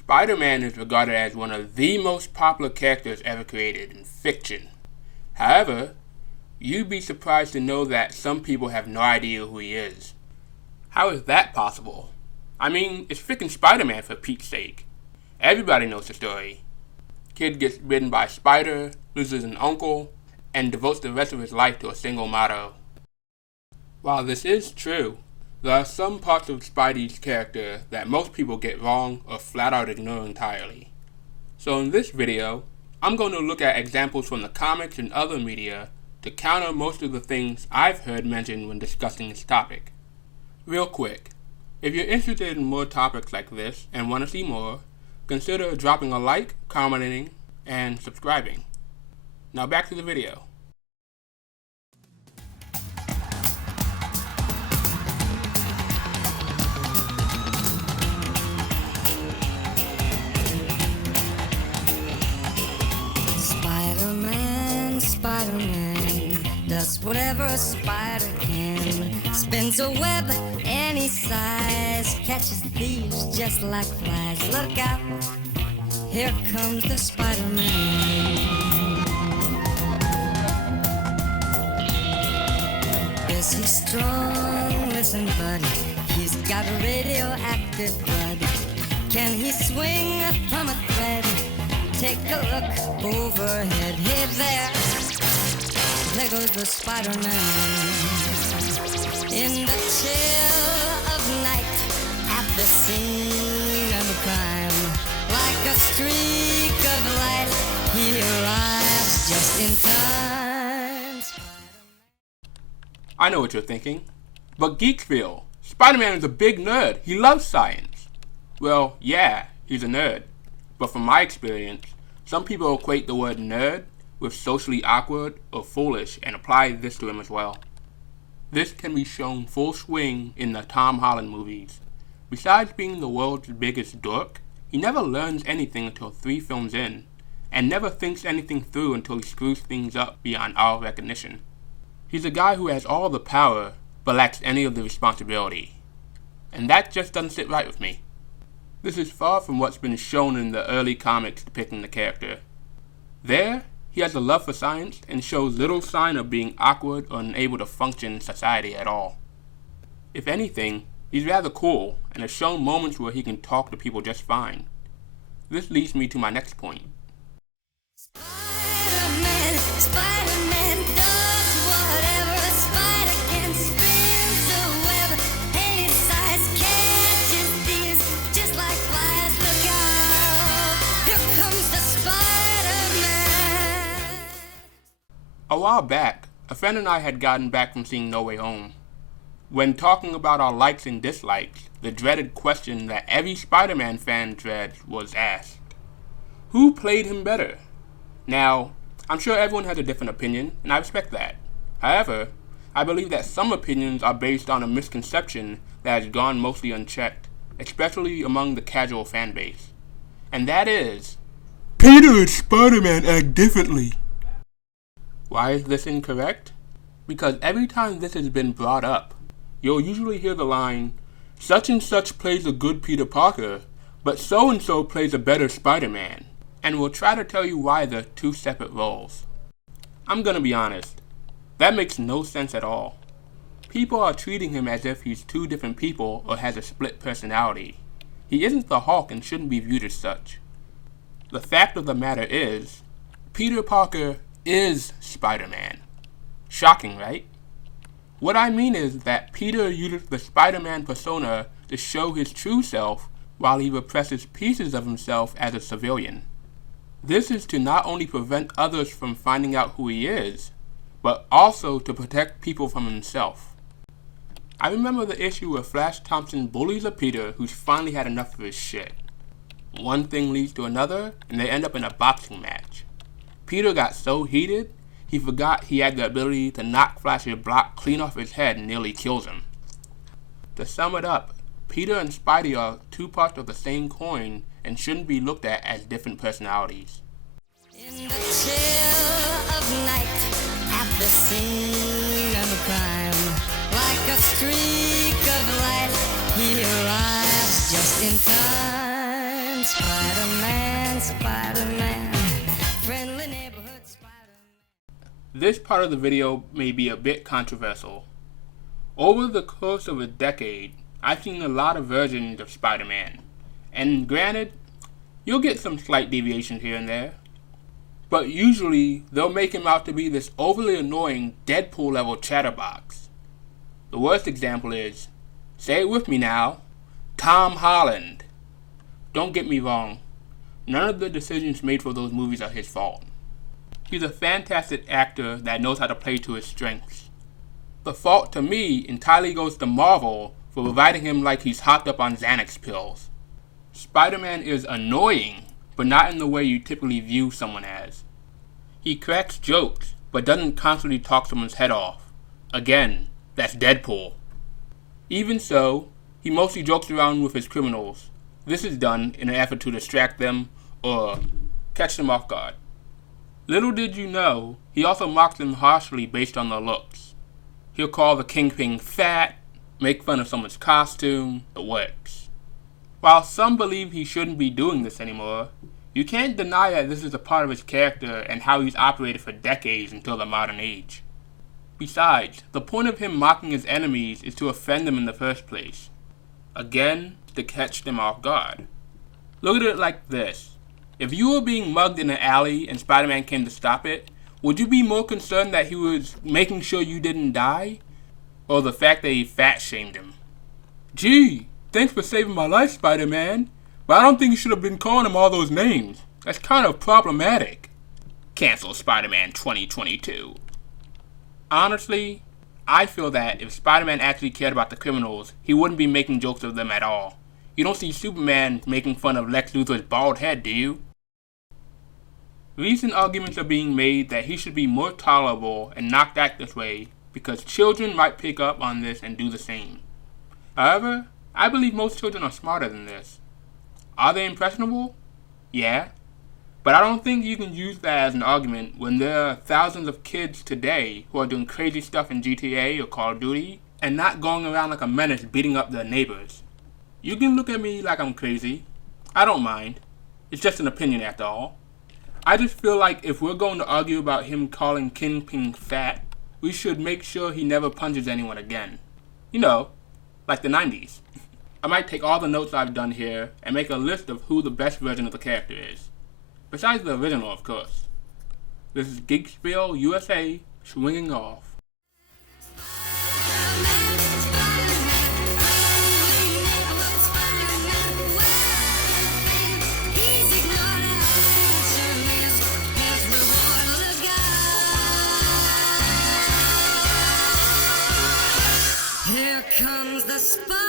Spider-Man is regarded as one of the most popular characters ever created in fiction. However, you'd be surprised to know that some people have no idea who he is. How is that possible? I mean, it's freaking Spider-Man for Pete's sake. Everybody knows the story. Kid gets bitten by a spider, loses an uncle, and devotes the rest of his life to a single motto. While this is true, there are some parts of Spidey's character that most people get wrong or flat out ignore entirely. So in this video, I'm going to look at examples from the comics and other media to counter most of the things I've heard mentioned when discussing this topic. Real quick, if you're interested in more topics like this and want to see more, consider dropping a like, commenting, and subscribing. Now back to the video. Spider-Man does whatever a spider can. Spins a web any size, catches thieves just like flies. Look out, here comes the Spider-Man. Is he strong? Listen, buddy, he's got radioactive blood. Can he swing from a thread? Take a look overhead. Hey there goes the Spider-Man. In the chill of night, at the scene of a crime, like a streak of light, he arrives just in time. I know what you're thinking, but Geeksville, Spider-Man is a big nerd. He loves science. Well, yeah, he's a nerd. But from my experience, some people equate the word nerd with socially awkward or foolish and apply this to him as well. This can be shown full swing in the Tom Holland movies. Besides being the world's biggest dork, he never learns anything until 3 films in, and never thinks anything through until he screws things up beyond our recognition. He's a guy who has all the power, but lacks any of the responsibility. And that just doesn't sit right with me. This is far from what's been shown in the early comics depicting the character. There, he has a love for science and shows little sign of being awkward or unable to function in society at all. If anything, he's rather cool and has shown moments where he can talk to people just fine. This leads me to my next point. Spider-Man does whatever a spider can. Spins a web any size, catches thieves just like flies. Look out, here comes the Spider-Man. A while back, a friend and I had gotten back from seeing No Way Home. When talking about our likes and dislikes, the dreaded question that every Spider-Man fan dreads was asked. Who played him better? Now, I'm sure everyone has a different opinion, and I respect that. However, I believe that some opinions are based on a misconception that has gone mostly unchecked, especially among the casual fan base. And that is, Peter and Spider-Man act differently. Why is this incorrect? Because every time this has been brought up, you'll usually hear the line, such and such plays a good Peter Parker, but so and so plays a better Spider-Man, and we'll try to tell you why they're 2 separate roles. I'm gonna be honest, that makes no sense at all. People are treating him as if he's 2 different people or has a split personality. He isn't the Hulk and shouldn't be viewed as such. The fact of the matter is, Peter Parker is Spider-Man. Shocking, right? What I mean is that Peter uses the Spider-Man persona to show his true self while he represses pieces of himself as a civilian. This is to not only prevent others from finding out who he is, but also to protect people from himself. I remember the issue where Flash Thompson bullies a Peter who's finally had enough of his shit. One thing leads to another, and they end up in a boxing match. Peter got so heated, he forgot he had the ability to knock Flash's block clean off his head and nearly kills him. To sum it up, Peter and Spidey are 2 parts of the same coin and shouldn't be looked at as different personalities. In the chill of night, at the scene of a crime, like a streak of light, he arrives just in time. This part of the video may be a bit controversial. Over the course of a decade, I've seen a lot of versions of Spider-Man, and granted, you'll get some slight deviations here and there, but usually they'll make him out to be this overly annoying Deadpool-level chatterbox. The worst example is, say it with me now, Tom Holland. Don't get me wrong, none of the decisions made for those movies are his fault. He's a fantastic actor that knows how to play to his strengths. The fault to me entirely goes to Marvel for providing him like he's hopped up on Xanax pills. Spider-Man is annoying, but not in the way you typically view someone as. He cracks jokes, but doesn't constantly talk someone's head off. Again, that's Deadpool. Even so, he mostly jokes around with his criminals. This is done in an effort to distract them or catch them off guard. Little did you know, he also mocks them harshly based on their looks. He'll call the Kingpin fat, make fun of someone's costume, the works. While some believe he shouldn't be doing this anymore, you can't deny that this is a part of his character and how he's operated for decades until the modern age. Besides, the point of him mocking his enemies is to offend them in the first place. Again, to catch them off guard. Look at it like this. If you were being mugged in an alley and Spider-Man came to stop it, would you be more concerned that he was making sure you didn't die? Or the fact that he fat-shamed him? Gee, thanks for saving my life, Spider-Man, but I don't think you should have been calling him all those names. That's kind of problematic. Cancel Spider-Man 2022. Honestly, I feel that if Spider-Man actually cared about the criminals, he wouldn't be making jokes of them at all. You don't see Superman making fun of Lex Luthor's bald head, do you? Recent arguments are being made that he should be more tolerable and not act this way because children might pick up on this and do the same. However, I believe most children are smarter than this. Are they impressionable? Yeah. But I don't think you can use that as an argument when there are thousands of kids today who are doing crazy stuff in GTA or Call of Duty and not going around like a menace beating up their neighbors. You can look at me like I'm crazy. I don't mind. It's just an opinion after all. I just feel like if we're going to argue about him calling Kingpin fat, we should make sure he never punches anyone again. You know, like the 90s. I might take all the notes I've done here and make a list of who the best version of the character is. Besides the original, of course. This is Geekspiel USA, swinging off. Here comes the Spider-Man.